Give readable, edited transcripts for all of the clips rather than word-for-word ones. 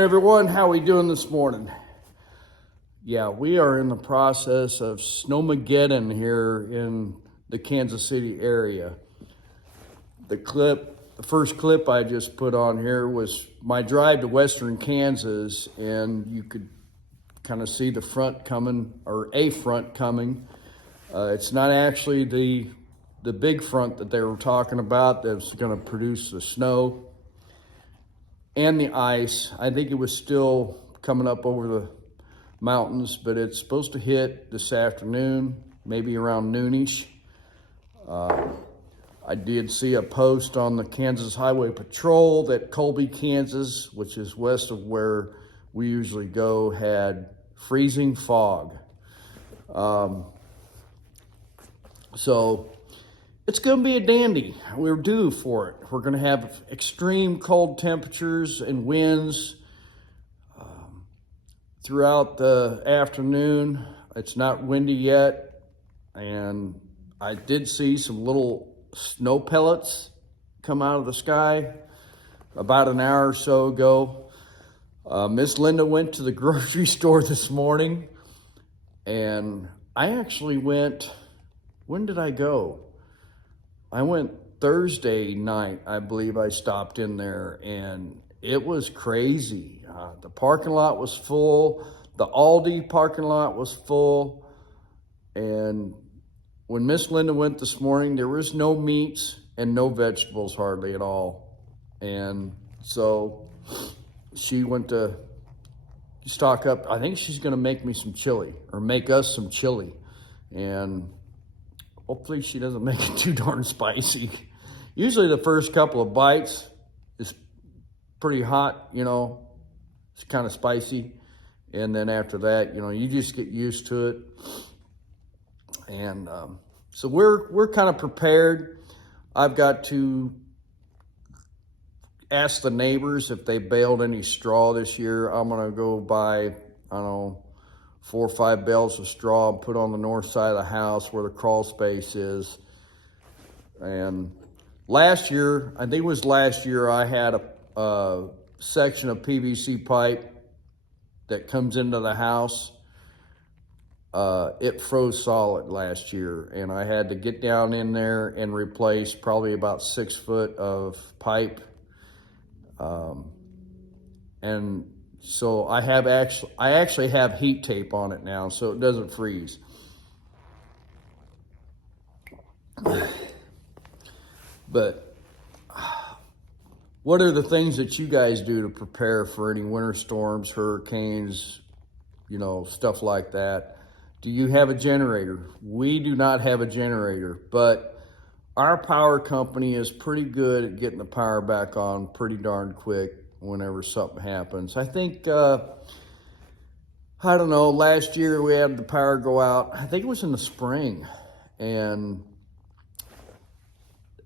everyone. How we doing this morning? Yeah, we are in the process of snowmageddon here in the Kansas City area. The first clip I just put on here was my drive to western Kansas, and you could kind of see the front coming, or a front coming. It's not actually the big front that they were talking about that's going to produce the snow and the ice. I think it was still coming up over the mountains, but it's supposed to hit this afternoon, maybe around noonish. I did see a post on the Kansas Highway Patrol that Colby, Kansas, which is west of where we usually go, had freezing fog. So it's going to be a dandy. We're due for it. We're going to have extreme cold temperatures and winds throughout the afternoon. It's not windy yet, and I did see some little snow pellets come out of the sky about an hour or so ago. Miss Linda went to the grocery store this morning, and I actually went, when did I go? I went Thursday night, I believe. I stopped in there, and it was crazy. The parking lot was full. The Aldi parking lot was full. And when Miss Linda went this morning, there was no meats and no vegetables hardly at all. And so she went to stock up. I think she's going to make me some chili, or make us some chili. And hopefully she doesn't make it too darn spicy. Usually the first couple of bites is pretty hot, it's kind of spicy. And then after that, you just get used to it. And so we're kind of prepared. I've got to ask the neighbors if they baled any straw this year. I'm going to go buy, I don't know, 4 or 5 bales of straw and put on the north side of the house where the crawl space is. And last year, I think it was last year, I had a section of PVC pipe that comes into the house. It froze solid last year, and I had to get down in there and replace probably about 6 foot of pipe. And so I actually have heat tape on it now, so it doesn't freeze. But what are the things that you guys do to prepare for any winter storms, hurricanes, stuff like that? Do you have a generator? We do not have a generator, but our power company is pretty good at getting the power back on pretty darn quick whenever something happens. I think, I don't know, last year we had the power go out. I think it was in the spring, and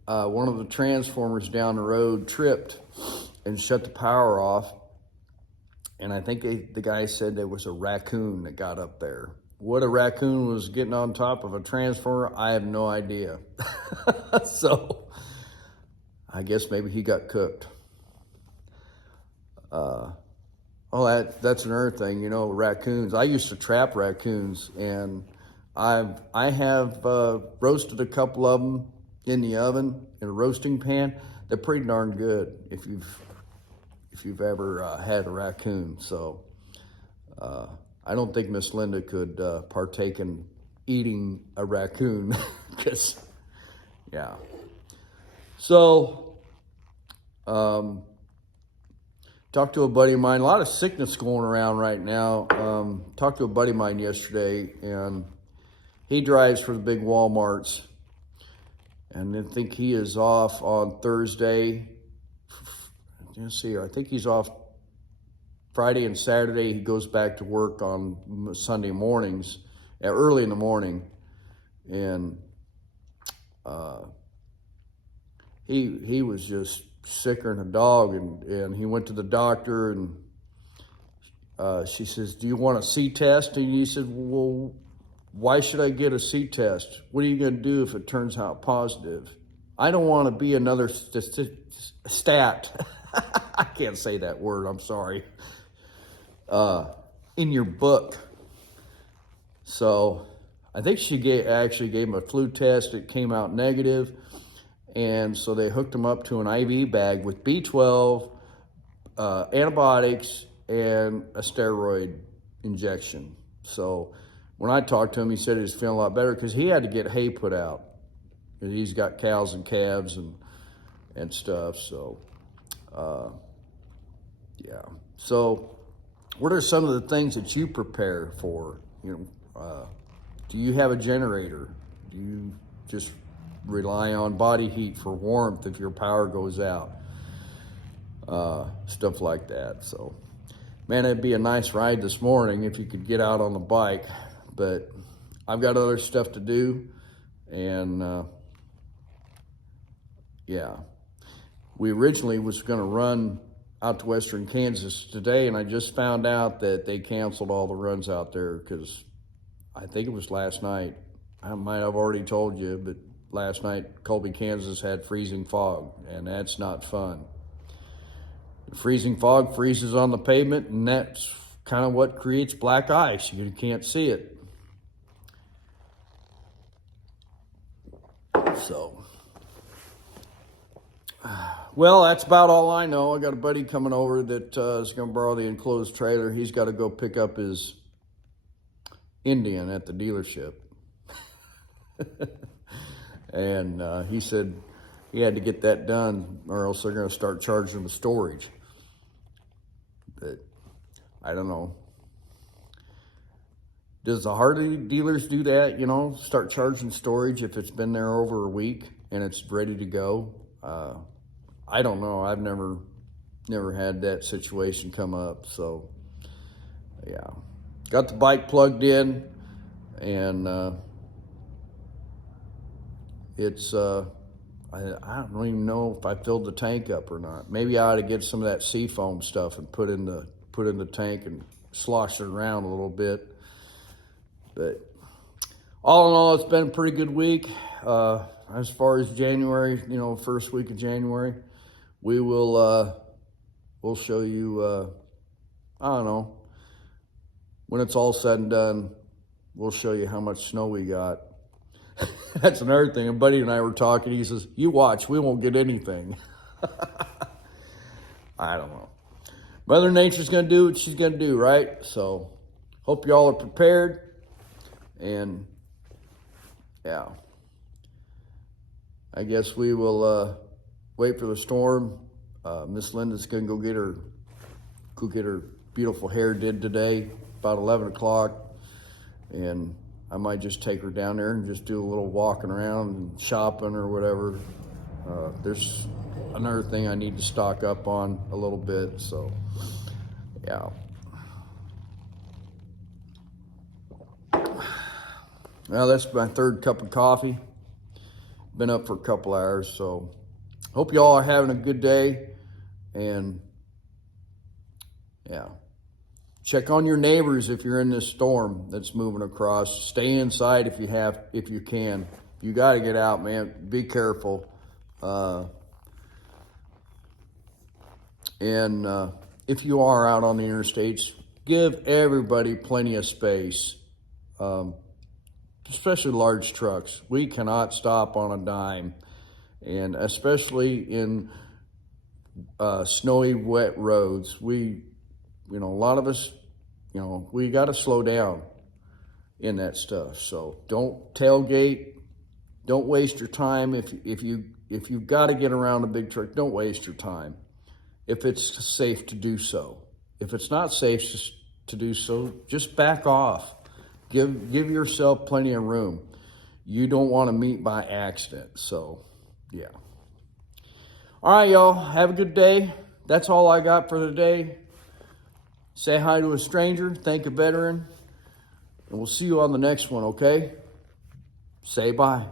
one of the transformers down the road tripped and shut the power off. And I think the guy said there was a raccoon that got up there. What a raccoon was getting on top of a transformer, I have no idea. So I guess maybe he got cooked. That's another thing, raccoons. I used to trap raccoons, and I have roasted a couple of them in the oven in a roasting pan. They're pretty darn good if you've ever had a raccoon. So I don't think Miss Linda could partake in eating a raccoon, because yeah. So talked to a buddy of mine. A lot of sickness going around right now. Talked to a buddy of mine yesterday, and he drives for the big Walmarts. And I think he is off on Thursday. Let's see, I think he's off Friday and Saturday. He goes back to work on Sunday mornings, early in the morning. And he was just sicker than a dog, and he went to the doctor, and she says, "Do you want a C-test?" And he said, "Well, why should I get a C-test? What are you going to do if it turns out positive?" I don't want to be another stat. I can't say that word, I'm sorry. in your book. So I think she actually gave him a flu test. It came out negative. And so they hooked him up to an IV bag with B12, antibiotics, and a steroid injection. So when I talked to him, he said he was feeling a lot better because he had to get hay put out. He's got cows and calves and stuff. So, yeah. So what are some of the things that you prepare for? Do you have a generator? Do you just rely on body heat for warmth if your power goes out? Stuff like that. So, man, it'd be a nice ride this morning if you could get out on the bike, but I've got other stuff to do, and yeah. We originally was going to run out to western Kansas today, and I just found out that they canceled all the runs out there because I think it was last night. I might have already told you, but last night Colby, Kansas had freezing fog, and that's not fun. The freezing fog freezes on the pavement, and that's kind of what creates black ice. You can't see it. So, well, that's about all I know. I got a buddy coming over that is going to borrow the enclosed trailer. He's got to go pick up his Indian at the dealership. And he said he had to get that done or else they're going to start charging the storage. But I don't know. Does the Harley dealers do that, start charging storage if it's been there over a week and it's ready to go? I don't know. I've never had that situation come up. So, yeah. Got the bike plugged in, and it's, I don't even know if I filled the tank up or not. Maybe I ought to get some of that seafoam stuff and put in the tank and slosh it around a little bit. But all in all, it's been a pretty good week. As far as January, first week of January, we'll show you, I don't know, when it's all said and done, we'll show you how much snow we got. That's another thing. A buddy and I were talking. He says, you watch, we won't get anything. I don't know. Mother Nature's going to do what she's going to do, right? So hope y'all are prepared. And, yeah. I guess we will wait for the storm. Miss Linda's going to go get her beautiful hair did today, about 11 o'clock. And I might just take her down there and just do a little walking around and shopping or whatever. There's another thing I need to stock up on a little bit, so yeah. Well, that's my third cup of coffee. Been up for a couple hours, so hope you all are having a good day, and yeah. Check on your neighbors if you're in this storm that's moving across. Stay inside if you can. You got to get out, man. Be careful. And if you are out on the interstates, give everybody plenty of space, especially large trucks. We cannot stop on a dime, and especially in snowy, wet roads. A lot of us, we got to slow down in that stuff. So don't tailgate. Don't waste your time. If you've got to get around a big truck, don't waste your time. If it's safe to do so. If it's not safe to do so, just back off. Give yourself plenty of room. You don't want to meet by accident. So, yeah. All right, y'all. Have a good day. That's all I got for today. Say hi to a stranger, thank a veteran, and we'll see you on the next one, okay? Say bye.